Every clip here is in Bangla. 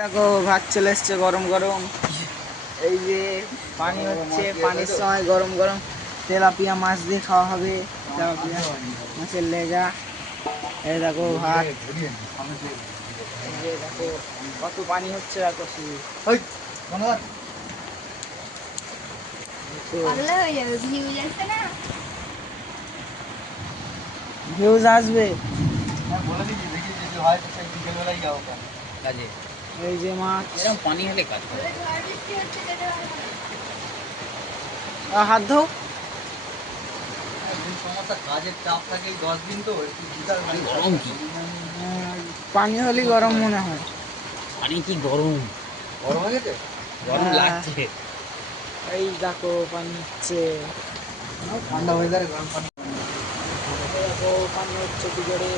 দেখো ভাত চলে এসছে গরম গরম। এই যে পানি হচ্ছে, পানির সময় গরম গরম তেলাপিয়া মাছ দিয়ে খাওয়া হবে। তেলাপিয়া মাছের লেজা। এই দেখো ভাত। এই যে দেখো কত পানি হচ্ছে, দেখো শুধু ভিউজ আসবে। এই যে মাছ, পানি হলে কাজ হাত ধো। কাজের চাপ থাকে 10 দিন, তো একটু গরম কি পানি হলেই গরম মনে হয়। পানি কি গরম গরম হয়ে গেছে, গরম লাগছে। এই দেখো পানি হচ্ছে, ঠান্ডা ওয়েদারে গরম পানি। দেখো পানি হচ্ছে কি জোরে,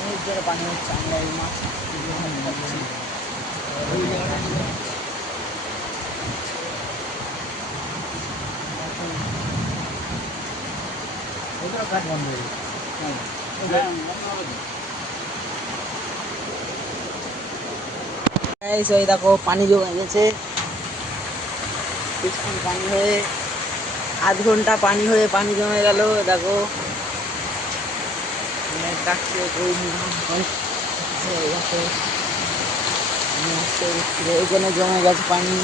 অনেক জোরে পানি হচ্ছে। আমরা এই মাছ খাচ্ছি। কাজ বন্ধ হয়ে এই দেখো পানি জমে গেছে। কিছুক্ষণ পানি হয়ে, আধ ঘন্টা পানি হয়ে পানি জমে গেল। দেখো ডাকছে ওইখানে জমে গেছে পানি।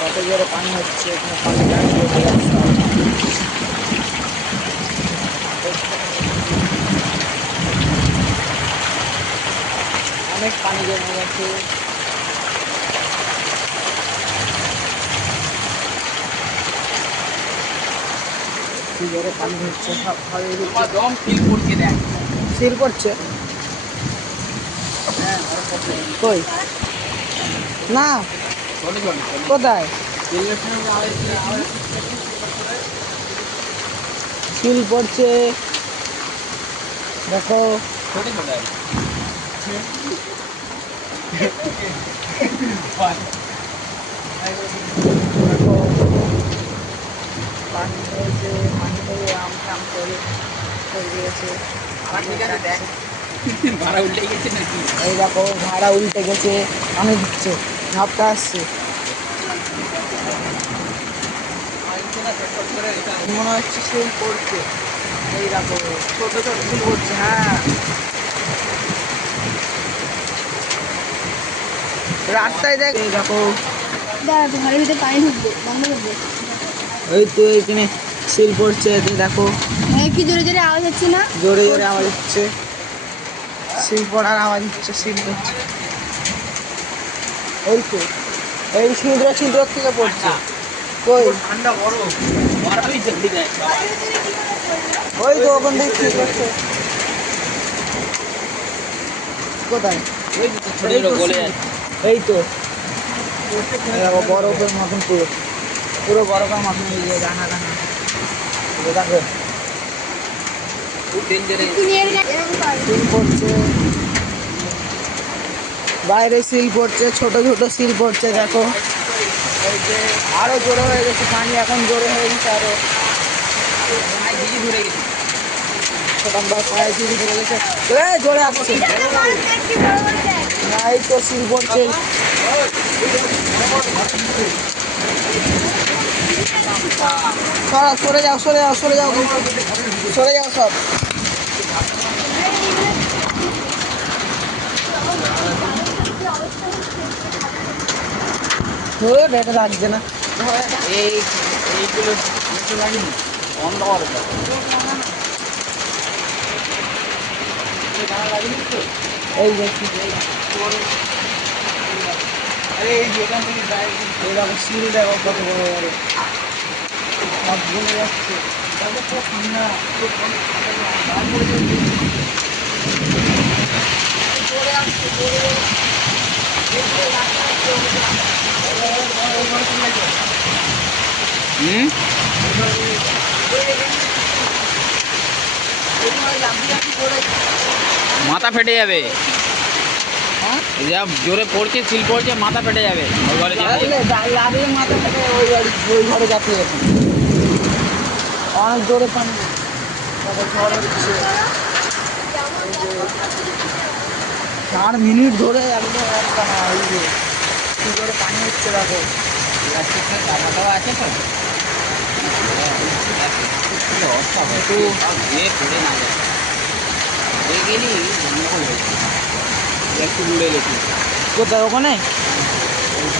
কত জোরে পানি হচ্ছে, পানি অনেক পানি জমে গেছে। কি জোরে পানি হচ্ছে, দম ফিল করছে, দেখ সিল করছে। কই না, কোথায় সিল পড়ছে দেখো। পানি হয়েছে, পানি হয়ে আম টাম করে গেছে। ভাড়া উল্টে গেছে নাকি? এই দেখো ভাড়া উল্টে গেছে, পানি দিচ্ছে, ঝাপটা আসছে। মনে হচ্ছে সিল পড়ছে। এই দেখো ছোট ছোট সিল পড়ছে। হ্যাঁ, রাস্তায় দেখ। এই দেখো ঘরের ভিতরে পানি ঢুকবে, বন্ধ করবে। এই তো এইখানে সিল পড়ছে, দেখো কি জোরে জোরে আওয়াজ হচ্ছে না? জোরে জোরে আওয়াজ হচ্ছে, সিল পড়ার আওয়াজ হচ্ছে, সিল পড়ছে। এই তো এই ছিদ্র ছিদ্র থেকে পড়ছে। কই ঠান্ডা বরফ বরফই জলদি দেয়। ওই তো ওখান থেকে ঠিক আছে। কোথায়? ওই তো ছোট ছোট গলে যাচ্ছে। এই তো দেখো বরফের মতন, পুরো পুরো বরফের মতন হয়ে যায়, দানা দানা। দেখো খুব ডেঞ্জারে সিল পড়ছে, বাইরে সিল পড়ছে, ছোট ছোট সিল পড়ছে। দেখো এই যে আরো জোরে হয়ে গেছে পানি, এখন জোরে হয়ে গেছে আরো। দিদি ধরে গেছে। পায়ে ঝিঝি ধরে গেছে, জোরে আসছে। না, এই তো সিল পড়ছে। সরে যাও, সরে যাও, সরে যাও, সরে যাও সব। এটা লাগছে না। এইগুলো লাগেনি, বন্ধ করে দাও। এই দেখছি, আরে এই যেখান থেকে যায়, এই দেখো সিল দেখো কত বড় বড়, সব গলে যাচ্ছে। দেখো খুব ঠান্ডা, জোরে আসছে, জোরে। লাফিয়ে লাফিয়ে মাথা ফেটে যাবে, হ্যাঁ যা জোরে পড়ছে, সিল পড়ছে, মাথা ফেটে যাবে ওই ঘরে যেতে। লাগলে মাথা থেকে ওই ঘরে যাতে যেত অনেক জোরে পানি তারপর ঝড় হচ্ছে 4 মিনিট ধরে একদম একটা না ওই যে কি করে পানি হচ্ছে দেখো প্লাস্টিকের খাওয়া দাওয়া আছে তো, একটু পড়ে না যায়, পড়ে গেলি গন্ডগোল হয়ে যাবে। একটু দূরে গেছি, কোথায় ওখানে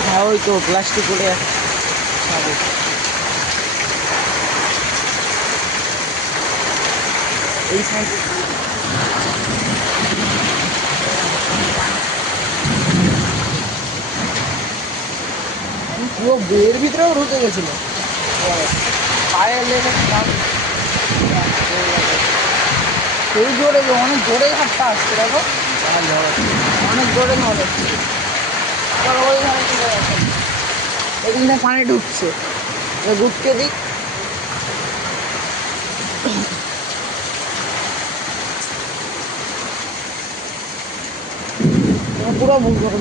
হ্যাঁ ওই তো প্লাস্টিক করে ছাড়ে এই সাইডে পুরো বের ভিতরেও ঢুকে গেছিল পায়ে লেগে সেই জোরে অনেক জোরে ঘাটটা আসছে দেখো অনেক জোরে ঝড় হচ্ছে আবার ওই ধারে চলে গেছে এখানে পানি ঢুকছে ঢুকতে দিক পুরো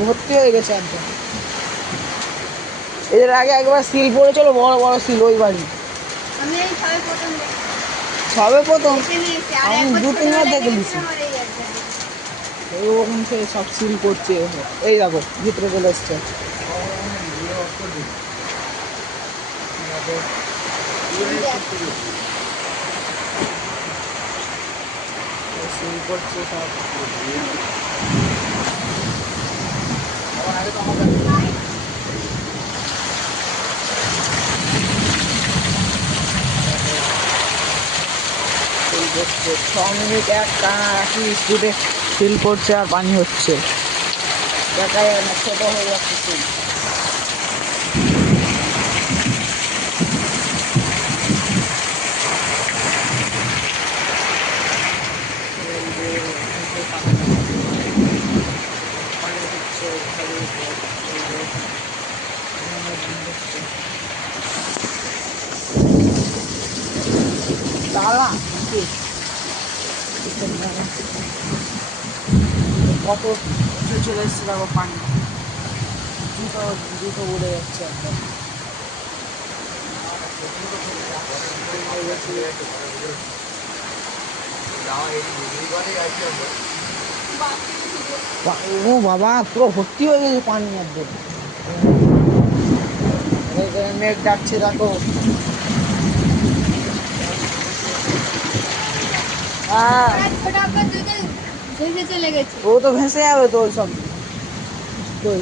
ভর্তি হয়ে গেছে একদম এর আগে একবার সিল পড়েছিল বড় বড় সিল ওই বাড়ি আমি এই সবে প্রথম দেখছি। সবে প্রথম এখানে এসে আর আমি একবার 2-3 বার ছোটবেলায় দেখে দেখেছি নিছি। আমার এই একবার। ওরকম থেকে সব সিল করছে এই দেখো ভিতরে চলে এসছে সিল করছে সব সিল করছে 6 মিনিট একই স্পিডে সিল করছে আর পানি হচ্ছে দেখা যায় না ছোট হয়ে যাচ্ছে সিল তালা কত উঠে চলে এসছে দেখো পানি জুতো জুতো উড়ে যাচ্ছে একদম ও বাবা পুরো ভর্তি হয়ে গেছে পানি একদম মেঘ ডাকছে দেখো হ্যাঁ আর ছোট আব্বা দুধে ভেসে চলে গেছে। ও তো ভেসে যাবে তো ওই সব কই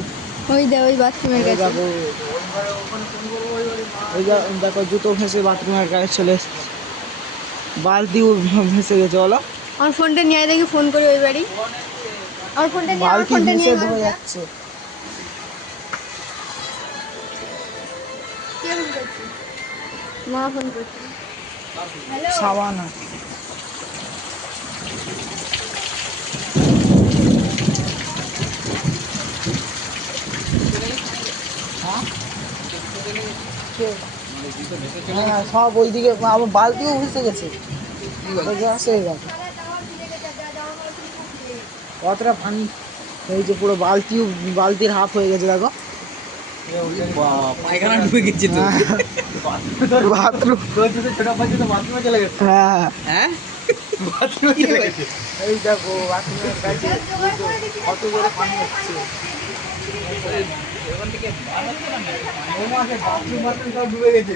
ওই দে ওই বাথরুমের এই কাছে। দেখো দেখো জুতো ভেসে বাথরুমের কাছে চলে এসেছে বালতিও ভেসে গেছে বলো আমার ফোনটা নিয়ে আয় দেখি ফোন করি ওই বাড়ি। আমার ফোনটা নিয়ে আমার বালতি ফোনটা ভেসে নিয়ে ধরে যাচ্ছে কে ফোন করছে? মা ফোন করছে। হ্যালো সাবানা হ্যাঁ কে? হ্যাঁ সব ওইদিকে আবার বালতিও ভেসে গেছে আসে দেখো কতটা পানি এই যে পুরো বালতির হাফ হয়ে গেছে দেখো পায়খানা ডুবে গেছে তো। বাথরুম ছোট বাচ্চা তো বাথরুমে চলে গেছে। হ্যাঁ হ্যাঁ, বাথরুমে চলে গেছে। এই দেখো বাথরুমের কাছে কত জোরে পানি হচ্ছে ওখান থেকে বার হচ্ছে না, বাথরুম সব ডুবে গেছে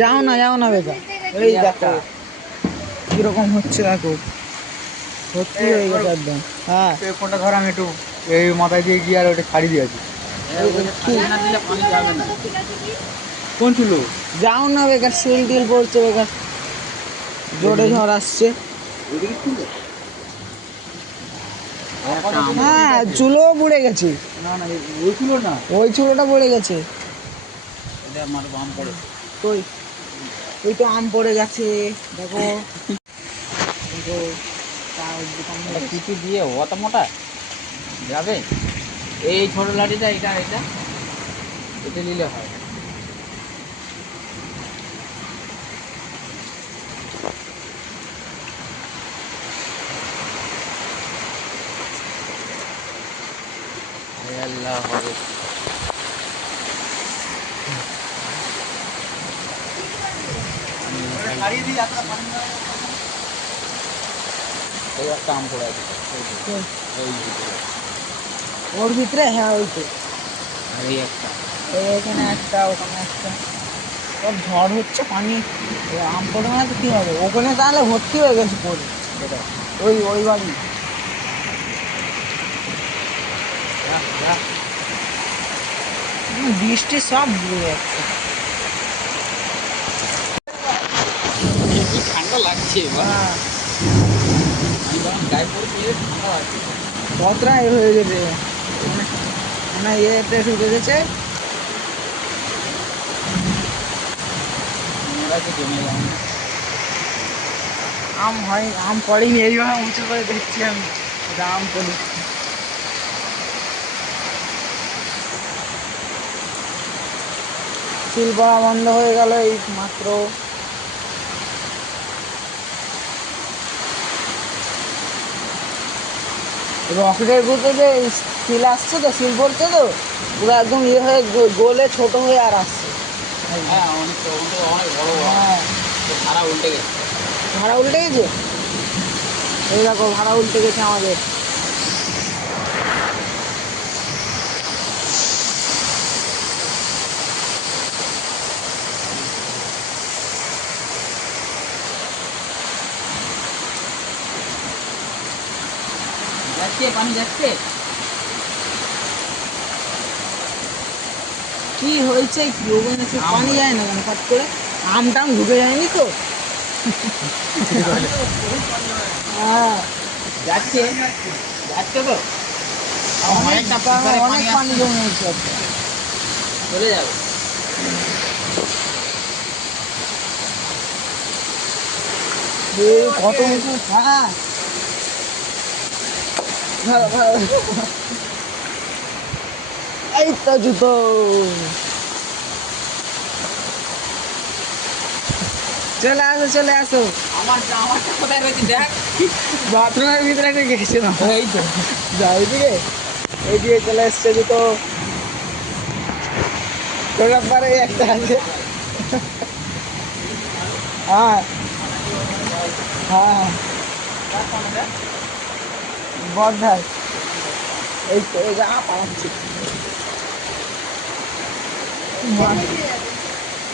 যাও না বেটা এই দেখো কিরকম হচ্ছে দেখো ভর্তি হয়ে গেছে একদম হ্যাঁ ফোনটা ধর আমি একটু এই মাথায় দিয়ে গিয়ে আর ওটা ছাড়ি দিয়েছি না দিলে পানি যাবে না। কোন ছিল যাও না বেকার সিল টিল পড়ছে বেকার জোরে ঝড় আসছে হ্যাঁ চুলো পড়ে গেছে না না ওই ছিল না ওই চুলোটা পড়ে গেছে আমার বাম পড়ে ওই ওই তো আম পড়ে গেছে দেখো দেখো কিছু দিয়ে অত মোটা যাবে। এই ছোট লাঠিটা এটা এটা এটা নিলে হয়। খেলা হবে। এই একটা আম পড়ে আছে, এই ভিতরে। ওর ভিতরে, হ্যাঁ ওই তো। আর এই একটা। এই এখানে একটা, ওখানে একটা। সব ঝড় হচ্ছে, পানি। এ আম পড়ে না তো কি হবে, ওখানে তাহলে ভর্তি হয়ে গেছে পড়ে। ওই ওই বাড়ি। বৃষ্টি সব ডুবে যাচ্ছে। কি ঠান্ডা লাগছে বা, হ্যাঁ, আমি যখন গায়ে পড়েছি ঠান্ডা লাগছে। কতটা এ হয়ে গেছে, মানে মানে ইয়েতে ঢুকে গেছে। নোংরা তো জমে যায় না। আম হয়, আম পড়েনি, এইভাবে উঁচু করে দেখছি আমি, এটা আম পড়ি। সিল পড়া বন্ধ হয়ে গেল এই মাত্র। রকেটের গুঁতো যে সিল আসছে তো, সিল পড়ছে তো, পুরো একদম ইয়ে হয়ে গোলে ছোট হয়ে আর আসছে। হ্যাঁ, অনেক তখন তো অনেক বড় বড় হ্যাঁ, ধারা উল্টে গেছে। ভাড়া উল্টে গেছে। এই দেখো ভাড়া উল্টে গেছে আমাদের। যাচ্ছে, পানি যাচ্ছে। কি হয়েছে কি, ওখানে সে আম পানি হয়েছে। যায় না কেন পাট করে? আম টাম ঢুকে যায়নি তো? হ্যাঁ, যাচ্ছে, যাচ্ছে তো। অনেকটা পুকুরে অনেক পানি আসছে। জমে গেছে একটা। চলে যাবে। কত উঁচু, হ্যাঁ। ভালো ভালো। এই তো জুতো। চলে আসো চলে আসো। আমারটা কোথায় রয়েছে দেখ। বাথরুমের ভিতরে রেখে গেছিলাম। এই তো। যাও এইদিকে, এইদিকে চলে এসছে জুতো। তোর ব্যাপারে একটা আছে। হ্যাঁ হ্যাঁ, বর্ধায়। এই তো, এই যা পালাচ্ছি।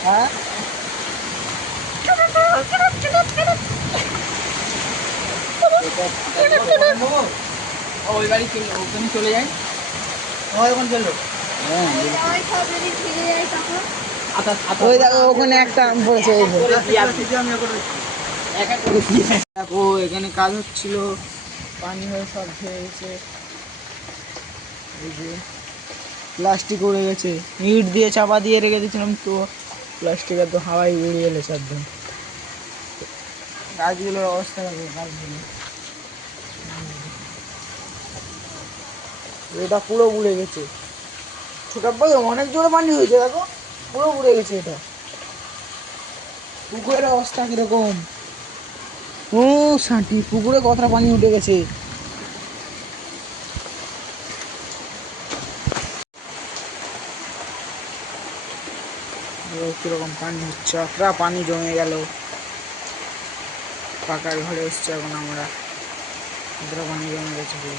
হ্যাঁ, ওই বাড়ি চলে, ওখানে চলে যায়। ওখানে চললো। হ্যাঁ, ওই সব যদি ফিরে যায় তখন ওই দেখো ওখানে একটা আম পড়েছে, এই যে। এক এক করে দিয়ে। দেখো এখানে কাজ হচ্ছিল, পানি হয়ে সব ধুয়ে গেছে। এই যে প্লাস্টিক উড়ে গেছে, ইট দিয়ে চাপা দিয়ে রেখে দিয়েছিলাম তো প্লাস্টিক একদম হাওয়ায় উড়িয়ে এলেছে একদম। গাছগুলোর অবস্থা দেখো, গাছগুলো এটা পুরো উড়ে গেছে। ছোট বড় অনেক জোরে পানি হয়েছে, দেখো পুরো উড়ে গেছে এটা। পুকুরের অবস্থা কিরকম, ও সাঁটি পুকুরে কতটা পানি উঠে গেছে। কিরকম পানি হচ্ছে, অতটা পানি জমে গেল। পাকার ঘরে এসছে এখন আমরা, অতটা পানি জমে গেছে পুরো।